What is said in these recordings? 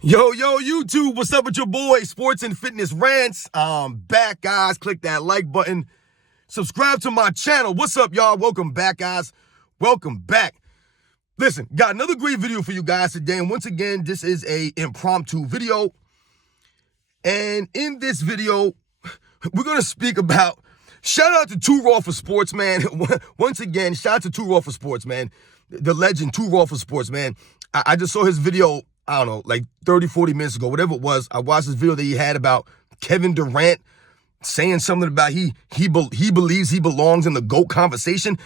Yo, YouTube, what's up with your boy, Sports and Fitness Rants? I'm back, guys. Click that like button. Subscribe to my channel. What's up, y'all? Welcome back, guys. Welcome back. Listen, got another great video for you guys today. And once again, this is a impromptu video. And in this video, we're going to speak about, shout out to Too Raw for Sports, man. Once again, shout out to Too Raw for Sports, man. The legend, Too Raw for Sports, man. I just saw his video, I don't know, like 30, 40 minutes ago, whatever it was. I watched this video that he had about Kevin Durant saying something about he believes he belongs in the GOAT conversation.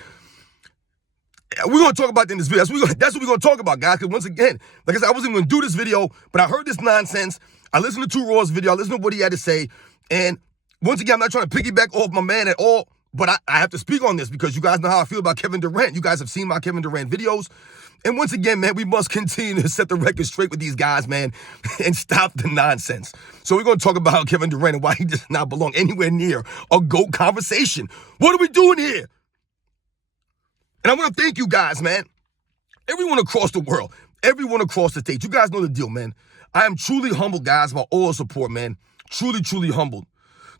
We're going to talk about that in this video. That's what we're going to talk about, guys, because once again, like I said, I wasn't going to do this video, but I heard this nonsense. I listened to Too Raw's video. I listened to what he had to say. And once again, I'm not trying to piggyback off my man at all, but I have to speak on this because you guys know how I feel about Kevin Durant. You guys have seen my Kevin Durant videos. And once again, man, we must continue to set the record straight with these guys, man, and stop the nonsense. So we're going to talk about Kevin Durant and why he does not belong anywhere near a GOAT conversation. What are we doing here? And I want to thank you guys, man. Everyone across the world, everyone across the state. You guys know the deal, man. I am truly humbled, guys, by all the support, man. Truly humbled.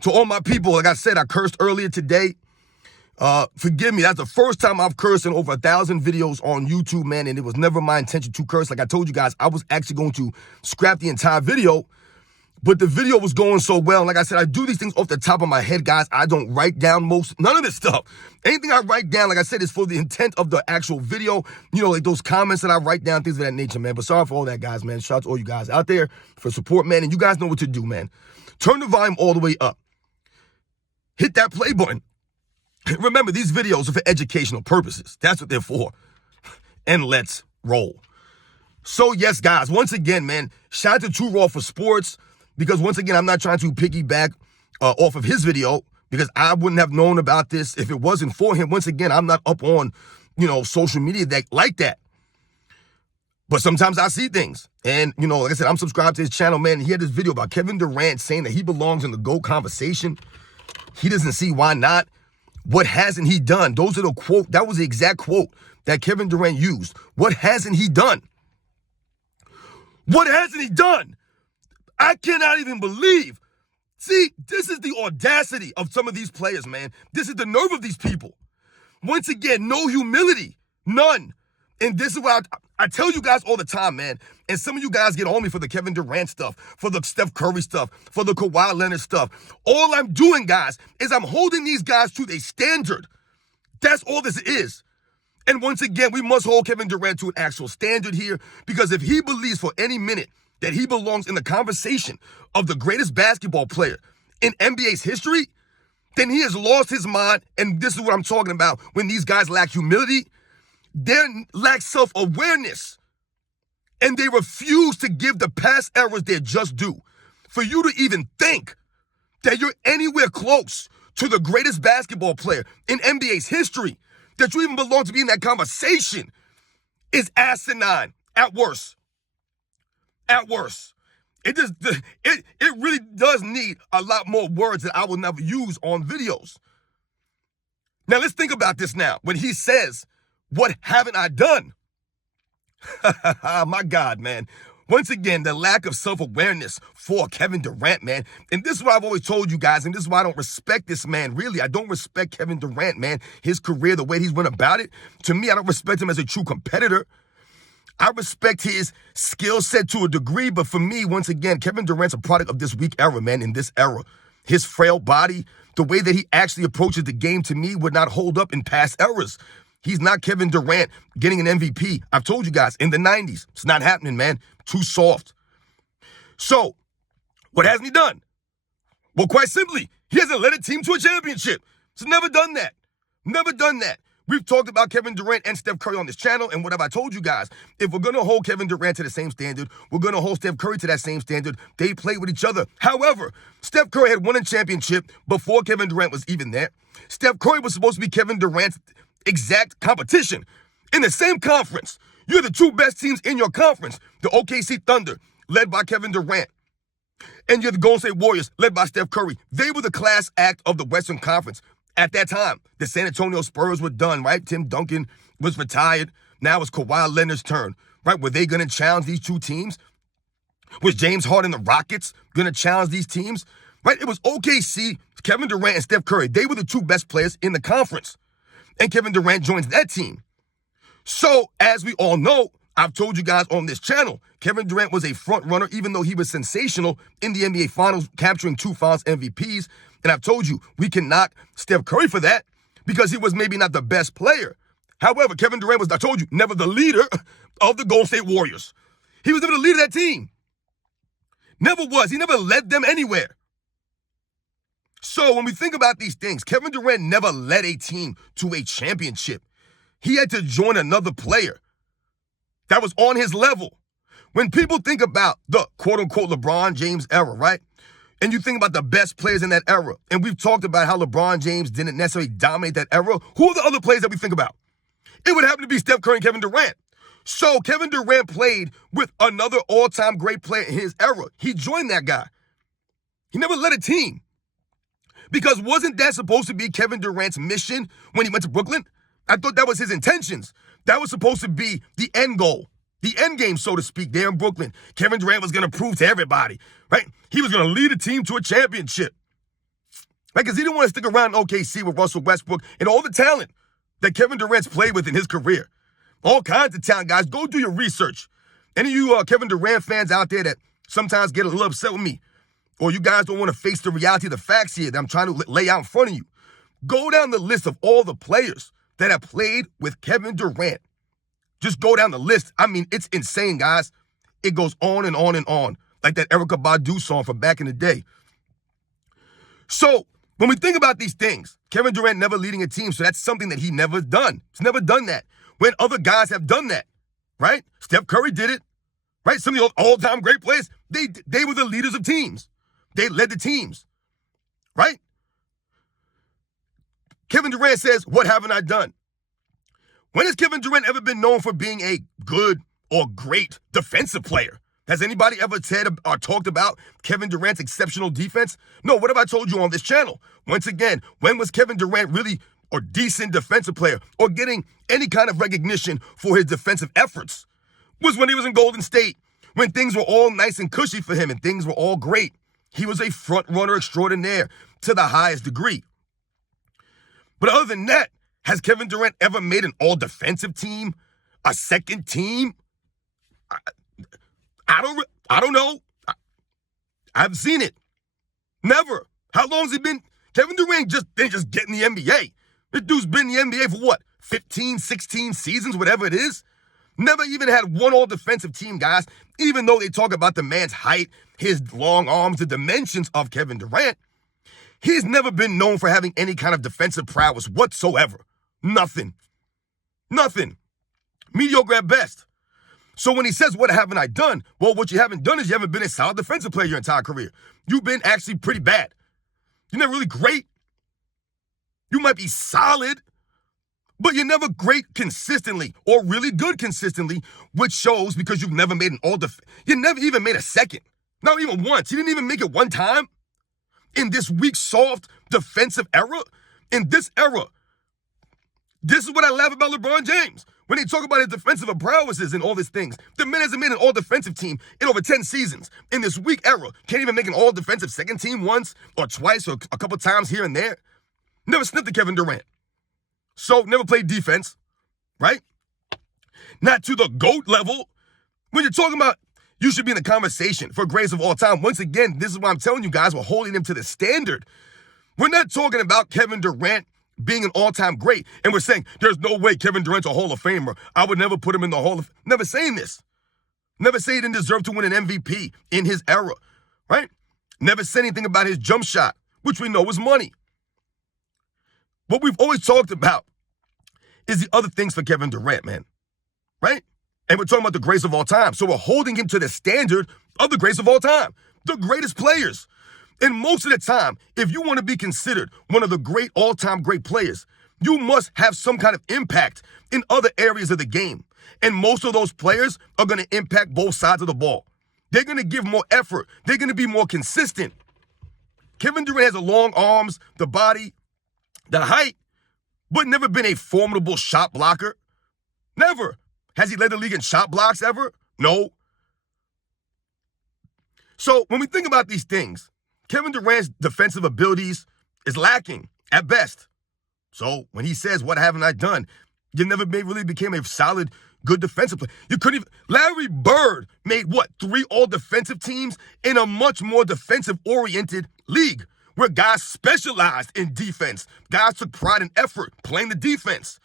To all my people, like I said, I cursed earlier today. Forgive me, that's the first time I've cursed in over 1,000 videos on YouTube, man, and it was never my intention to curse. Like I told you guys, I was actually going to scrap the entire video, but the video was going so well. And like I said, I do these things off the top of my head, guys. I don't write down none of this stuff. Anything I write down, like I said, is for the intent of the actual video. You know, like those comments that I write down, things of that nature, man. But sorry for all that, guys, man. Shout out to all you guys out there for support, man. And you guys know what to do, man. Turn the volume all the way up. Hit that play button. Remember, these videos are for educational purposes. That's what they're for. And let's roll. So, yes, guys, once again, man, shout out to Too Raw for Sports, because once again, I'm not trying to piggyback off of his video, because I wouldn't have known about this if it wasn't for him. Once again, I'm not up on, social media like that. But sometimes I see things. And, like I said, I'm subscribed to his channel, man. He had this video about Kevin Durant saying that he belongs in the GOAT conversation. He doesn't see why not. What hasn't he done? Those are the quote. That was the exact quote that Kevin Durant used. What hasn't he done? What hasn't he done? I cannot even believe. See, this is the audacity of some of these players, man. This is the nerve of these people. Once again, no humility. None. And this is what I tell you guys all the time, man. And some of you guys get on me for the Kevin Durant stuff, for the Steph Curry stuff, for the Kawhi Leonard stuff. All I'm doing, guys, is I'm holding these guys to a standard. That's all this is. And once again, we must hold Kevin Durant to an actual standard here, because if he believes for any minute that he belongs in the conversation of the greatest basketball player in NBA's history, then he has lost his mind. And this is what I'm talking about. When these guys lack humility, they lack self-awareness, and they refuse to give the past errors their just due. For you to even think that you're anywhere close to the greatest basketball player in NBA's history, that you even belong to be in that conversation, is asinine at worst. At worst. It really does need a lot more words that I will never use on videos. Now let's think about this now. When he says, "What haven't I done?" My God, man. Once again, the lack of self-awareness for Kevin Durant, man. And this is what I've always told you guys, and this is why I don't respect this man, really. I don't respect Kevin Durant, man. His career, the way he's went about it. To me, I don't respect him as a true competitor. I respect his skill set to a degree, but for me, once again, Kevin Durant's a product of this weak era, man, in this era. His frail body, the way that he actually approaches the game, to me, would not hold up in past eras. He's not Kevin Durant getting an MVP. I've told you guys, in the 90s. It's not happening, man. Too soft. So, what hasn't he done? Well, quite simply, he hasn't led a team to a championship. He's never done that. Never done that. We've talked about Kevin Durant and Steph Curry on this channel, and what have I told you guys? If we're going to hold Kevin Durant to the same standard, we're going to hold Steph Curry to that same standard. They play with each other. However, Steph Curry had won a championship before Kevin Durant was even there. Steph Curry was supposed to be Kevin Durant's exact competition in the same conference. You're the two best teams in your conference. The OKC Thunder, led by Kevin Durant, and you're the Golden State Warriors, led by Steph Curry. They were the class act of the Western Conference at that time. The San Antonio Spurs were done, right? Tim Duncan was retired. Now it's Kawhi Leonard's turn, right? Were they going to challenge these two teams? Was James Harden, the Rockets, going to challenge these teams? Right? It was OKC, Kevin Durant, and Steph Curry. They were the two best players in the conference. And Kevin Durant joins that team. So, as we all know, I've told you guys on this channel, Kevin Durant was a front runner, even though he was sensational in the NBA Finals, capturing 2 Finals MVPs. And I've told you, we can knock Steph Curry for that because he was maybe not the best player. However, Kevin Durant was, I told you, never the leader of the Golden State Warriors. He was never the leader of that team. Never was. He never led them anywhere. So when we think about these things, Kevin Durant never led a team to a championship. He had to join another player that was on his level. When people think about the quote-unquote LeBron James era, right? And you think about the best players in that era, and we've talked about how LeBron James didn't necessarily dominate that era, who are the other players that we think about? It would happen to be Steph Curry and Kevin Durant. So Kevin Durant played with another all-time great player in his era. He joined that guy. He never led a team. Because wasn't that supposed to be Kevin Durant's mission when he went to Brooklyn? I thought that was his intentions. That was supposed to be the end goal, the end game, so to speak, there in Brooklyn. Kevin Durant was going to prove to everybody, right? He was going to lead a team to a championship. Right? Because he didn't want to stick around in OKC with Russell Westbrook and all the talent that Kevin Durant's played with in his career. All kinds of talent, guys. Go do your research. Any of you Kevin Durant fans out there that sometimes get a little upset with me, or you guys don't want to face the reality of the facts here that I'm trying to lay out in front of you, go down the list of all the players that have played with Kevin Durant. Just go down the list. I mean, it's insane, guys. It goes on and on and on, like that Erykah Badu song from back in the day. So when we think about these things, Kevin Durant never leading a team, so that's something that he never done. He's never done that. When other guys have done that, right? Steph Curry did it, right? Some of the all-time great players, they were the leaders of teams. They led the teams, right? Kevin Durant says, what haven't I done? When has Kevin Durant ever been known for being a good or great defensive player? Has anybody ever said or talked about Kevin Durant's exceptional defense? No, what have I told you on this channel? Once again, when was Kevin Durant really a decent defensive player or getting any kind of recognition for his defensive efforts? Was when he was in Golden State, when things were all nice and cushy for him and things were all great. He was a front runner extraordinaire to the highest degree. But other than that, has Kevin Durant ever made an all-defensive team? A second team? I don't know. I haven't seen it. Never. How long has he been? Kevin Durant didn't just get in the NBA. This dude's been in the NBA for what? 15, 16 seasons, whatever it is. Never even had one all-defensive team, guys. Even though they talk about the man's height, his long arms, the dimensions of Kevin Durant, he's never been known for having any kind of defensive prowess whatsoever. Nothing. Nothing. Mediocre at best. So when he says, what haven't I done? Well, what you haven't done is you haven't been a solid defensive player your entire career. You've been actually pretty bad. You're never really great. You might be solid, but you're never great consistently or really good consistently, which shows because you've never made an you never even made a second. Not even once. You didn't even make it one time. In this weak, soft defensive era, in this era, this is what I laugh about LeBron James. When they talk about his defensive prowesses and all these things, the man hasn't made an all-defensive team in over 10 seasons. In this weak era, can't even make an all-defensive second team once or twice or a couple times here and there. Never sniffed at Kevin Durant. So, never played defense, right? Not to the GOAT level. When you're talking about you should be in the conversation for greatest of all time, once again, this is why I'm telling you guys, we're holding him to the standard. We're not talking about Kevin Durant being an all-time great, and we're saying there's no way Kevin Durant's a Hall of Famer. I would never put him in the Hall of... Never saying this. Never say he didn't deserve to win an MVP in his era, right? Never said anything about his jump shot, which we know was money. What we've always talked about is the other things for Kevin Durant, man, right? And we're talking about the greatest of all time. So we're holding him to the standard of the greatest of all time, the greatest players. And most of the time, if you want to be considered one of the great all-time great players, you must have some kind of impact in other areas of the game. And most of those players are going to impact both sides of the ball. They're going to give more effort. They're going to be more consistent. Kevin Durant has the long arms, the body, the height, but never been a formidable shot blocker. Never. Has he led the league in shot blocks ever? No. So when we think about these things, Kevin Durant's defensive abilities is lacking at best. So when he says, "What haven't I done?" you never really became a solid, good defensive player. You couldn't even. Larry Bird made what, 3 all-defensive teams in a much more defensive-oriented league where guys specialized in defense. Guys took pride and effort playing the defense.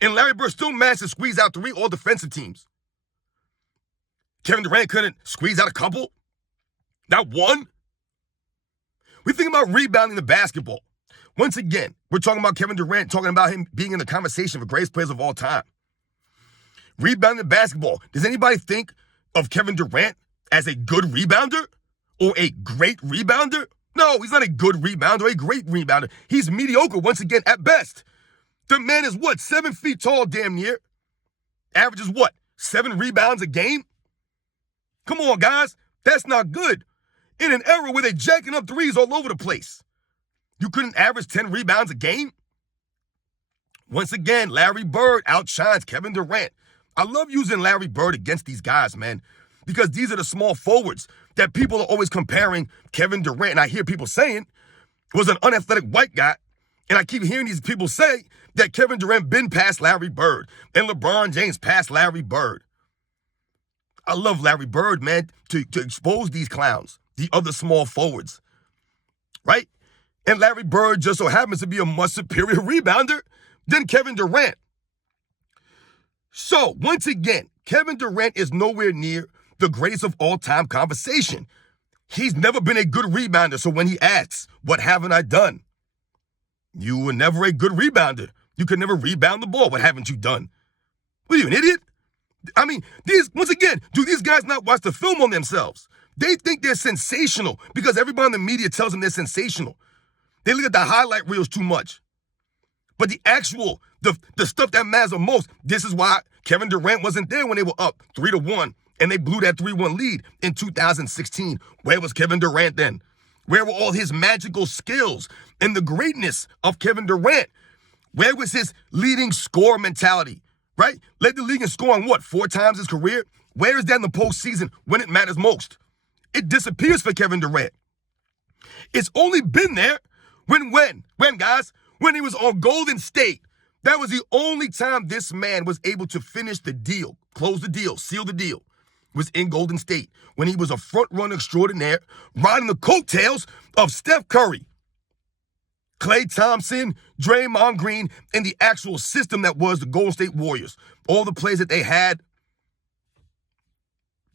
And Larry Bird still managed to squeeze out 3 all-defensive teams. Kevin Durant couldn't squeeze out a couple? Not one? We think about rebounding the basketball. Once again, we're talking about Kevin Durant, talking about him being in the conversation for greatest players of all time. Rebounding the basketball. Does anybody think of Kevin Durant as a good rebounder or a great rebounder? No, he's not a good rebounder or a great rebounder. He's mediocre, once again, at best. The man is what, 7 feet tall, damn near. Averages what, 7 rebounds a game? Come on, guys. That's not good. In an era where they're jacking up threes all over the place. You couldn't average 10 rebounds a game? Once again, Larry Bird outshines Kevin Durant. I love using Larry Bird against these guys, man, because these are the small forwards that people are always comparing Kevin Durant. And I hear people saying was an unathletic white guy. And I keep hearing these people say that Kevin Durant been past Larry Bird and LeBron James past Larry Bird. I love Larry Bird, man, to expose these clowns, the other small forwards, right? And Larry Bird just so happens to be a much superior rebounder than Kevin Durant. So, once again, Kevin Durant is nowhere near the greatest of all-time conversation. He's never been a good rebounder, so when he asks, "What haven't I done?" You were never a good rebounder. You could never rebound the ball. What haven't you done? What are you, an idiot? I mean, once again, do these guys not watch the film on themselves? They think they're sensational because everybody in the media tells them they're sensational. They look at the highlight reels too much. But the actual, the stuff that matters the most, this is why Kevin Durant wasn't there when they were up 3-1 and they blew that 3-1 lead in 2016. Where was Kevin Durant then? Where were all his magical skills and the greatness of Kevin Durant? Where was his leading score mentality, right? Led the league in scoring, what, 4 times his career? Where is that in the postseason when it matters most? It disappears for Kevin Durant. It's only been there when, guys? When he was on Golden State. That was the only time this man was able to finish the deal, close the deal, seal the deal, was in Golden State, when he was a front runner extraordinaire, riding the coattails of Steph Curry, Klay Thompson, Draymond Green, and the actual system that was the Golden State Warriors. All the players that they had.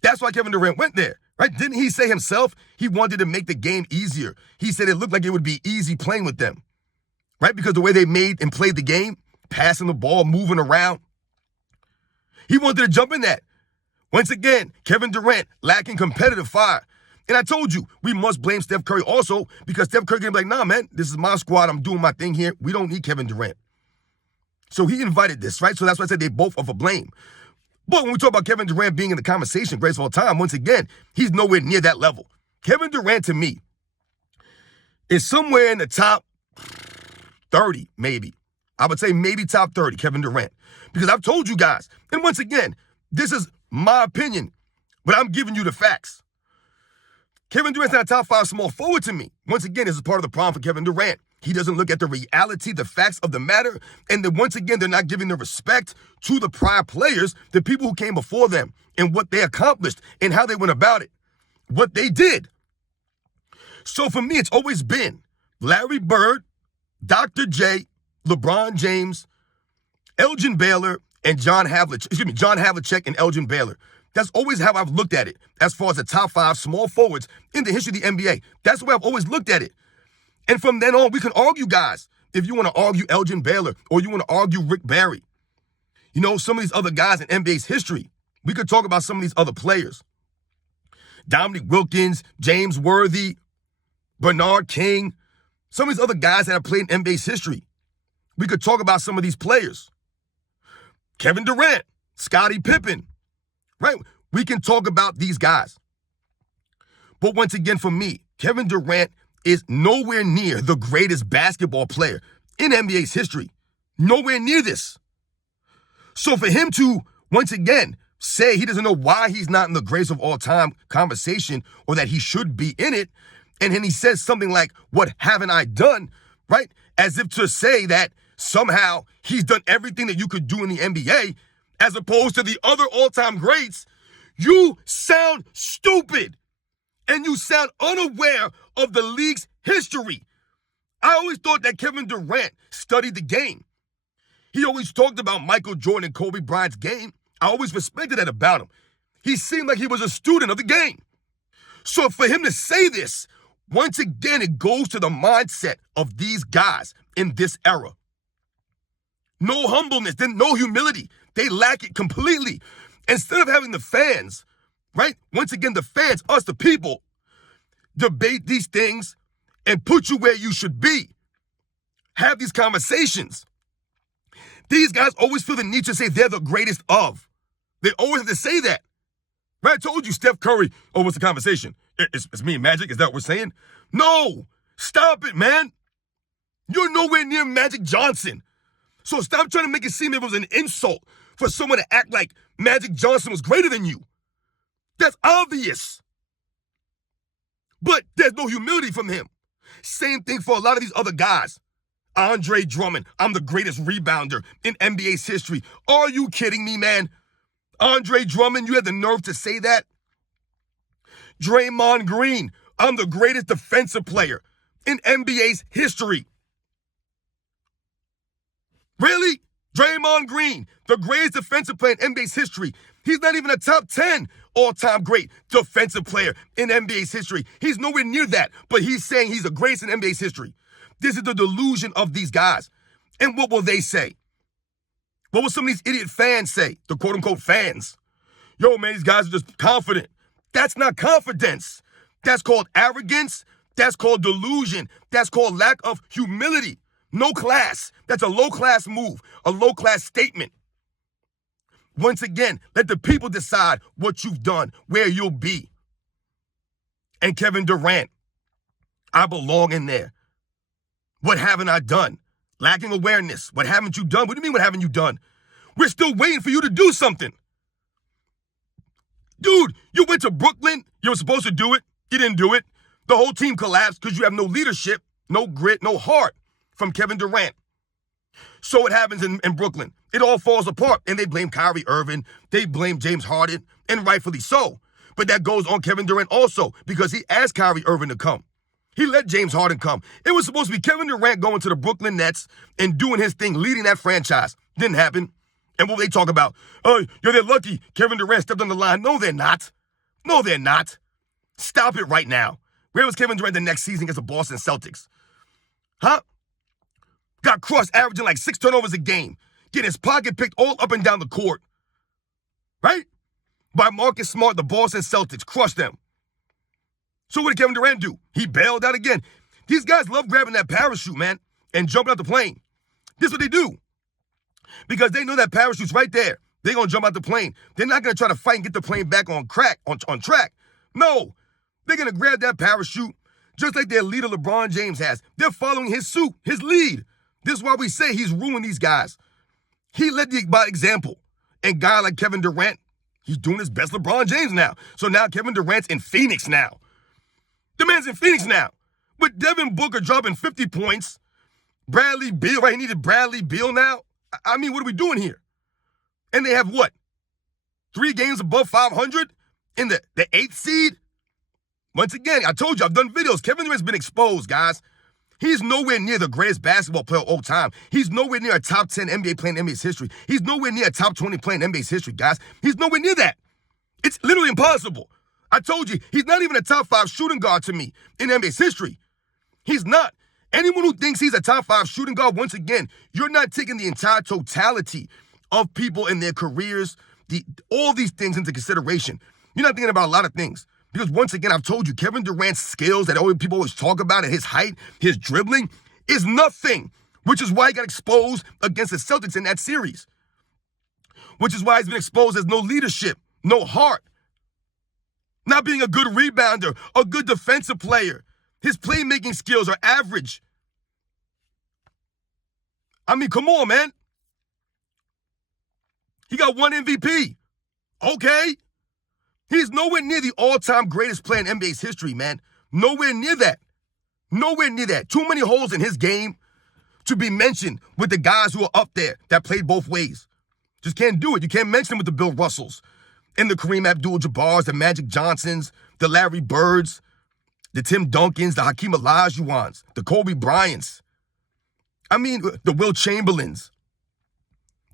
That's why Kevin Durant went there, right? Didn't he say himself he wanted to make the game easier? He said it looked like it would be easy playing with them, right? Because the way they made and played the game, passing the ball, moving around. He wanted to jump in that. Once again, Kevin Durant lacking competitive fire. And I told you, we must blame Steph Curry also, because Steph Curry can be like, "Nah, man, this is my squad. I'm doing my thing here. We don't need Kevin Durant." So he invited this, right? So that's why I said they both are for blame. But when we talk about Kevin Durant being in the conversation, greatest of all time, once again, he's nowhere near that level. Kevin Durant, to me, is somewhere in the top 30, maybe. I would say maybe top 30, Kevin Durant. Because I've told you guys, and once again, this is my opinion, but I'm giving you the facts. Kevin Durant's not a top 5 small forward to me. Once again, this is part of the problem for Kevin Durant. He doesn't look at the reality, the facts of the matter, and then once again, they're not giving the respect to the prior players, the people who came before them, and what they accomplished, and how they went about it, what they did. So for me, it's always been Larry Bird, Dr. J, LeBron James, Elgin Baylor, and John Havlicek and Elgin Baylor. That's always how I've looked at it as far as the top 5 small forwards in the history of the NBA. That's the way I've always looked at it. And from then on, we can argue, guys. If you want to argue Elgin Baylor or you want to argue Rick Barry, you know, some of these other guys in NBA's history, we could talk about some of these other players. Dominique Wilkins, James Worthy, Bernard King, some of these other guys that have played in NBA's history. We could talk about some of these players. Kevin Durant, Scottie Pippen, right? We can talk about these guys. But once again, for me, Kevin Durant is nowhere near the greatest basketball player in NBA's history. Nowhere near this. So for him to, once again, say he doesn't know why he's not in the greatest of all time conversation or that he should be in it. And then he says something like, what haven't I done? Right? As if to say that somehow he's done everything that you could do in the NBA as opposed to the other all-time greats. You sound stupid and you sound unaware of the league's history. I always thought that Kevin Durant studied the game. He always talked about Michael Jordan and Kobe Bryant's game. I always respected that about him. He seemed like he was a student of the game. So for him to say this, once again, it goes to the mindset of these guys in this era. No humbleness, then no humility. They lack it completely. Instead of having the fans, right? Once again, the fans, us, the people, debate these things and put you where you should be. Have these conversations. These guys always feel the need to say they're the greatest of. They always have to say that. Right? I told you, Steph Curry, oh, what's the conversation? It's me and Magic? Is that what we're saying? No! Stop it, man! You're nowhere near Magic Johnson. So stop trying to make it seem it was an insult for someone to act like Magic Johnson was greater than you. That's obvious. But there's no humility from him. Same thing for a lot of these other guys. Andre Drummond, I'm the greatest rebounder in NBA's history. Are you kidding me, man? Andre Drummond, you had the nerve to say that? Draymond Green, I'm the greatest defensive player in NBA's history. Really? Draymond Green, the greatest defensive player in NBA's history. He's not even a top 10 all-time great defensive player in NBA's history. He's nowhere near that, but he's saying he's the greatest in NBA's history. This is the delusion of these guys. And what will they say? What will some of these idiot fans say? The quote-unquote fans. Yo, man, these guys are just confident. That's not confidence. That's called arrogance. That's called delusion. That's called lack of humility. No class. That's a low-class move, a low-class statement. Once again, let the people decide what you've done, where you'll be. And Kevin Durant, I belong in there. What haven't I done? Lacking awareness. What haven't you done? What do you mean, what haven't you done? We're still waiting for you to do something. Dude, you went to Brooklyn. You were supposed to do it. You didn't do it. The whole team collapsed because you have no leadership, no grit, no heart from Kevin Durant. So it happens in Brooklyn. It all falls apart. And they blame Kyrie Irving. They blame James Harden, and rightfully so. But that goes on Kevin Durant also because he asked Kyrie Irving to come. He let James Harden come. It was supposed to be Kevin Durant going to the Brooklyn Nets and doing his thing, leading that franchise. Didn't happen. And what they talk about? Oh, they're lucky Kevin Durant stepped on the line. No, they're not. No, they're not. Stop it right now. Where was Kevin Durant the next season against the Boston Celtics? Huh? Got crushed, averaging like 6 turnovers a game. Getting his pocket picked all up and down the court. Right? By Marcus Smart, the Boston Celtics. Crushed them. So what did Kevin Durant do? He bailed out again. These guys love grabbing that parachute, man, and jumping out the plane. This is what they do. Because they know that parachute's right there. They're going to jump out the plane. They're not going to try to fight and get the plane back on track. No. They're going to grab that parachute just like their leader LeBron James has. They're following his suit, his lead. This is why we say he's ruined these guys. He led by example. And a guy like Kevin Durant, he's doing his best LeBron James now. So now Kevin Durant's in Phoenix now. The man's in Phoenix now. With Devin Booker dropping 50 points. Bradley Beal, right? He needed Bradley Beal now. I mean, what are we doing here? And they have what? 3 games above 500 in the 8th seed? Once again, I told you, I've done videos. Kevin Durant's been exposed, guys. He's nowhere near the greatest basketball player of all time. He's nowhere near a top 10 NBA player in NBA's history. He's nowhere near a top 20 player in NBA's history, guys. He's nowhere near that. It's literally impossible. I told you, he's not even a top 5 shooting guard to me in NBA's history. He's not. Anyone who thinks he's a top 5 shooting guard, once again, you're not taking the entire totality of people in their careers, all these things into consideration. You're not thinking about a lot of things. Because once again, I've told you, Kevin Durant's skills that people always talk about and his height, his dribbling, is nothing. Which is why he got exposed against the Celtics in that series. Which is why he's been exposed as no leadership, no heart. Not being a good rebounder, a good defensive player. His playmaking skills are average. I mean, come on, man. He got 1 MVP. Okay? He's nowhere near the all-time greatest player in NBA's history, man. Nowhere near that. Nowhere near that. Too many holes in his game to be mentioned with the guys who are up there that played both ways. Just can't do it. You can't mention him with the Bill Russells and the Kareem Abdul-Jabbars, the Magic Johnsons, the Larry Birds, the Tim Duncans, the Hakeem Olajuwons, the Kobe Bryants. I mean, the Will Chamberlains,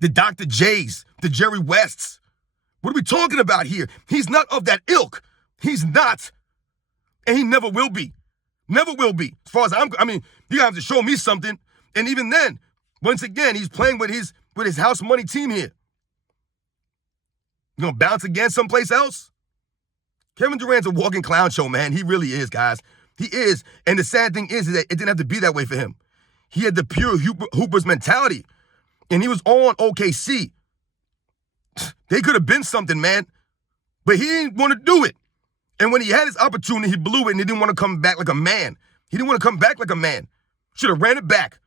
the Dr. J's, the Jerry Wests. What are we talking about here? He's not of that ilk. He's not. And he never will be. Never will be. As far as you have to show me something. And even then, once again, he's playing with his house money team here. You gonna bounce again someplace else? Kevin Durant's a walking clown show, man. He really is, guys. He is. And the sad thing is that it didn't have to be that way for him. He had the pure Hooper's mentality. And he was on OKC. They could have been something, man. But he didn't want to do it. And when he had his opportunity, he blew it and he didn't want to come back like a man. He didn't want to come back like a man. Should have ran it back.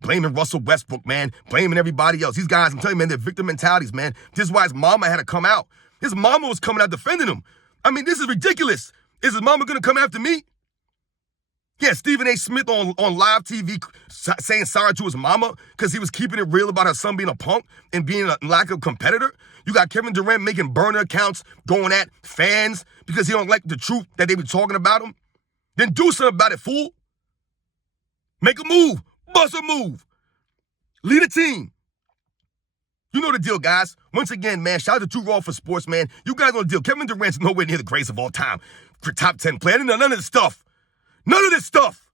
Blaming Russell Westbrook, man. Blaming everybody else. These guys, I'm telling you, man, they're victim mentalities, man. This is why his mama had to come out. His mama was coming out defending him. I mean, this is ridiculous. Is his mama going to come after me? Yeah, Stephen A. Smith on live TV saying sorry to his mama because he was keeping it real about her son being a punk and being a lack of competitor. You got Kevin Durant making burner accounts going at fans because he don't like the truth that they be talking about him. Then do something about it, fool. Make a move. Bust a move. Lead a team. You know the deal, guys. Once again, man, shout out to Too Raw for Sports, man. You guys know the deal. Kevin Durant's nowhere near the greatest of all time for top 10 player. None of this stuff. None of this stuff.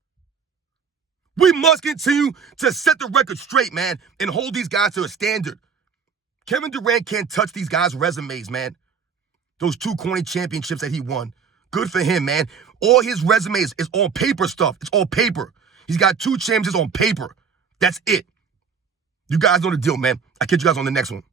We must continue to set the record straight, man, and hold these guys to a standard. Kevin Durant can't touch these guys' resumes, man. Those 2 corny championships that he won. Good for him, man. All his resumes is on paper stuff. It's all paper. He's got 2 championships on paper. That's it. You guys know the deal, man. I'll catch you guys on the next one.